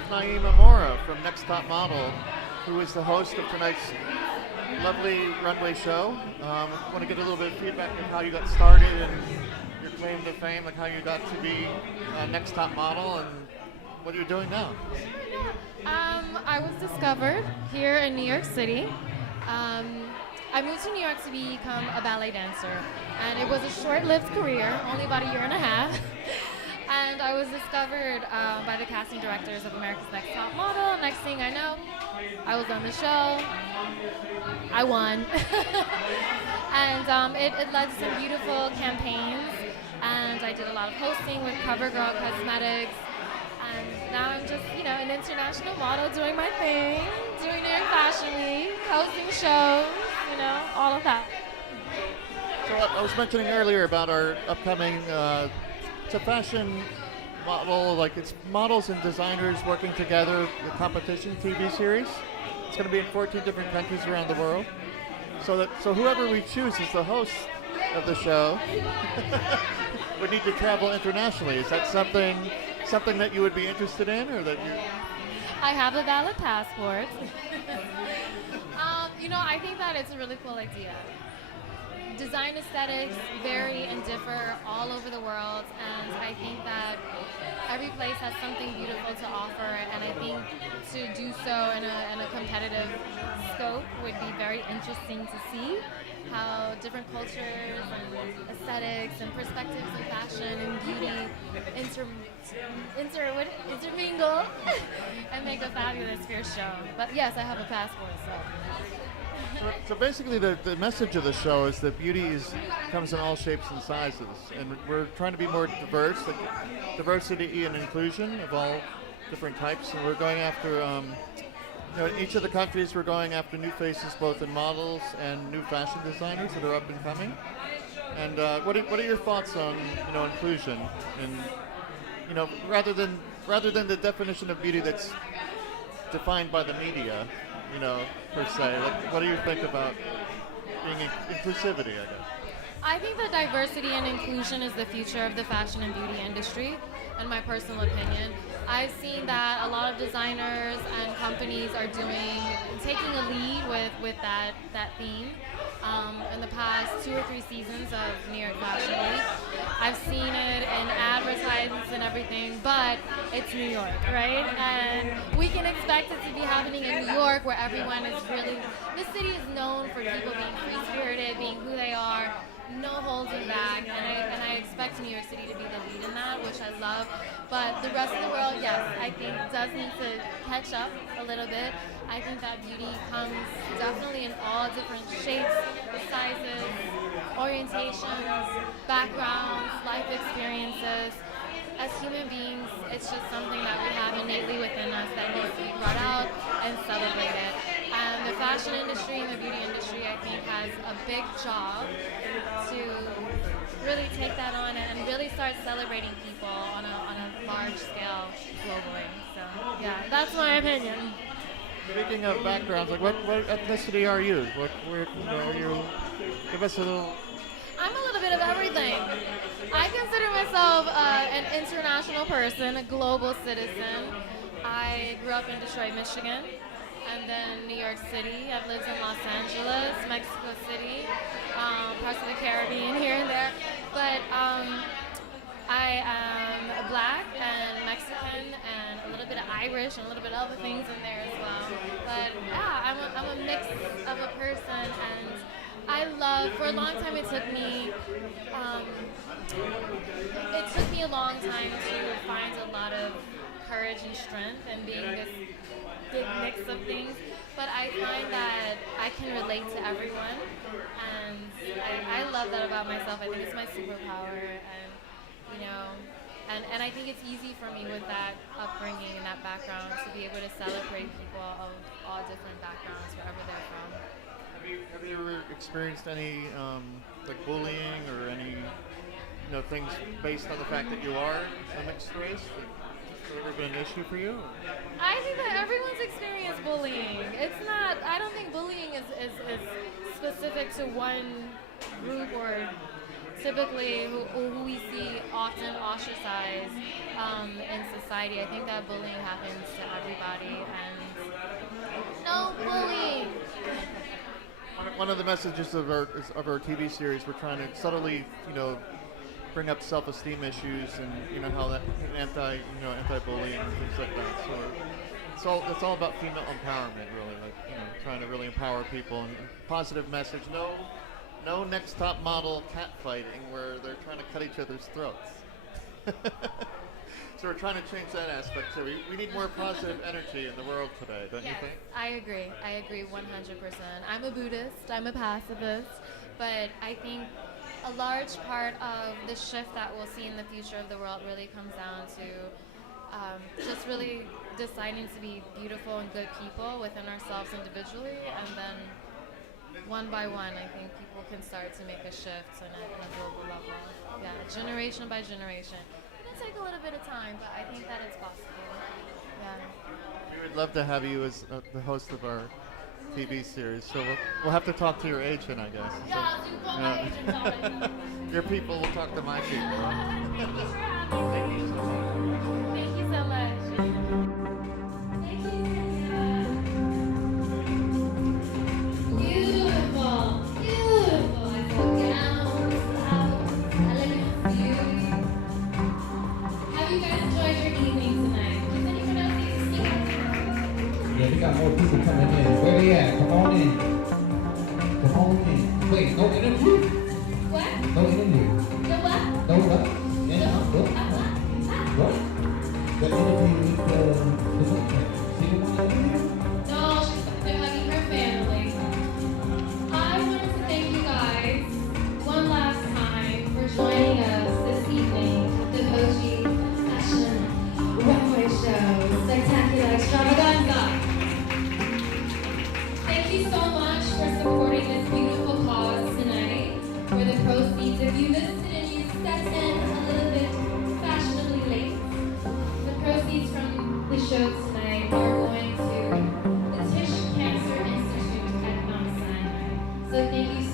with NAIMA MORA from Next Top Model, who is the host of tonight's lovely runway show. Want to get a little bit of feedback on how you got started and your claim to fame, like how you got to be Next Top Model and what you're doing now. I was discovered here in New York City. I moved to New York to become a ballet dancer, and it was a short-lived career, only about a year and a half. And I was discovered by the casting directors of America's Next Top Model. Next thing I know, I was on the show. I won. And it led to some beautiful campaigns. And I did a lot of hosting with CoverGirl Cosmetics. And now I'm just, an international model doing my thing, doing New York Fashion Week, hosting shows, all of that. So I was mentioning earlier about our upcoming it's a fashion model, like it's models and designers working together, the competition TV series. It's going to be in 14 different countries around the world. So whoever we choose as the host of the show would need to travel internationally. Is that something that you would be interested in, or that you? I have a valid passport. I think that it's a really cool idea. Design aesthetics vary and differ all over the world, and I think that every place has something beautiful to offer, and I think to do so in a competitive scope would be very interesting to see how different cultures and aesthetics and perspectives in fashion and beauty intermingle and make a fabulous fierce show. But yes, I have a passport, so. So basically the message of the show is that beauty comes in all shapes and sizes, and we're trying to be more diverse, like diversity and inclusion of all different types, and we're going after, in each of the countries we're going after new faces, both in models and new fashion designers that are up and coming. And what are your thoughts on inclusion, and rather than the definition of beauty that's defined by the media, per se. Like, what do you think about being inclusivity, I guess? I think that diversity and inclusion is the future of the fashion and beauty industry, in my personal opinion. I've seen that a lot of designers and companies are taking a lead with that theme. In the past 2 or 3 seasons of New York Fashion Week, I've seen it in advertisements and everything, but it's New York, right? And we can expect it to be happening in New York, where everyone is the city is known for people being free-spirited, being who they are, no holding back, and I expect New York City to be the lead in that, which I love. But the rest of the world, yes, I think does need to catch up a little bit. I think that beauty comes definitely in all different shapes, sizes, orientations, backgrounds, life experiences. As human beings, it's just something that we have innately within us that needs to be brought out and celebrated. And the fashion industry and the beauty industry, I think, has a big job to really take that on and really start celebrating people on a large scale globally. So, yeah, that's my opinion. Speaking of backgrounds, like what ethnicity are you? Give us a little. I'm a little bit of everything. I consider myself an international person, a global citizen. I grew up in Detroit, Michigan, and then New York City. I've lived in Los Angeles, Mexico City, parts of the Caribbean here and there. But I am black and Mexican and a little bit of Irish and a little bit of other things in there as well. But yeah, I'm a mix of a person, and for a long time it took me a long time to find a lot of courage and strength and being this big mix of things. But I find that I can relate to everyone, and I love that about myself. I think it's my superpower, and I think it's easy for me with that upbringing and that background to be able to celebrate people of all different backgrounds, wherever they're from. Have you ever experienced any like bullying or any things based on the fact that you are a mixed race? Has it ever been an issue for you? I think that everyone's experienced bullying. I don't think bullying is specific to one group or typically who we see often ostracized in society. I think that bullying happens to everybody, and no bullying. One of the messages of our TV series, we're trying to subtly, bring up self-esteem issues and how that anti-bullying and things like that. So it's all about female empowerment, really, trying to really empower people and positive message. No next top model catfighting where they're trying to cut each other's throats. So we're trying to change that aspect. So we need more positive energy in the world today, don't you think? I agree 100%. I'm a Buddhist, I'm a pacifist, but I think a large part of the shift that we'll see in the future of the world really comes down to just really deciding to be beautiful and good people within ourselves individually, and then one by one, I think people can start to make a shift on a global level. Yeah, generation by generation. It'll take a little bit of time, but I think that it's possible. Yeah. We would love to have you as the host of our TV series, so we'll have to talk to your agent, I guess. Yeah, you call my agent on it. Your people will talk to my people. Thank you for having me. Thank you so much. Thank you, Cynthia. Beautiful. I saw gowns, flowers, elegant beauty. Have you guys enjoyed your evening tonight? Does anyone else need to sneak out? Yeah, we got more people coming in. Where they at? Come on in. Come on in. Wait, no interview? What? No interview. The what? No what? What? The interview with the book. See the one over here? No, they're hugging her family. I wanted to thank you guys one last time for joining us this evening at the Mochi Fashion Runway Show Spectacular Extravaganza. Thank you so much for supporting this beautiful cause tonight. For the proceeds, if you listened and you stepped in a little bit fashionably late, the proceeds from the show tonight are going to the Tisch Cancer Institute at Mount Sinai. So thank you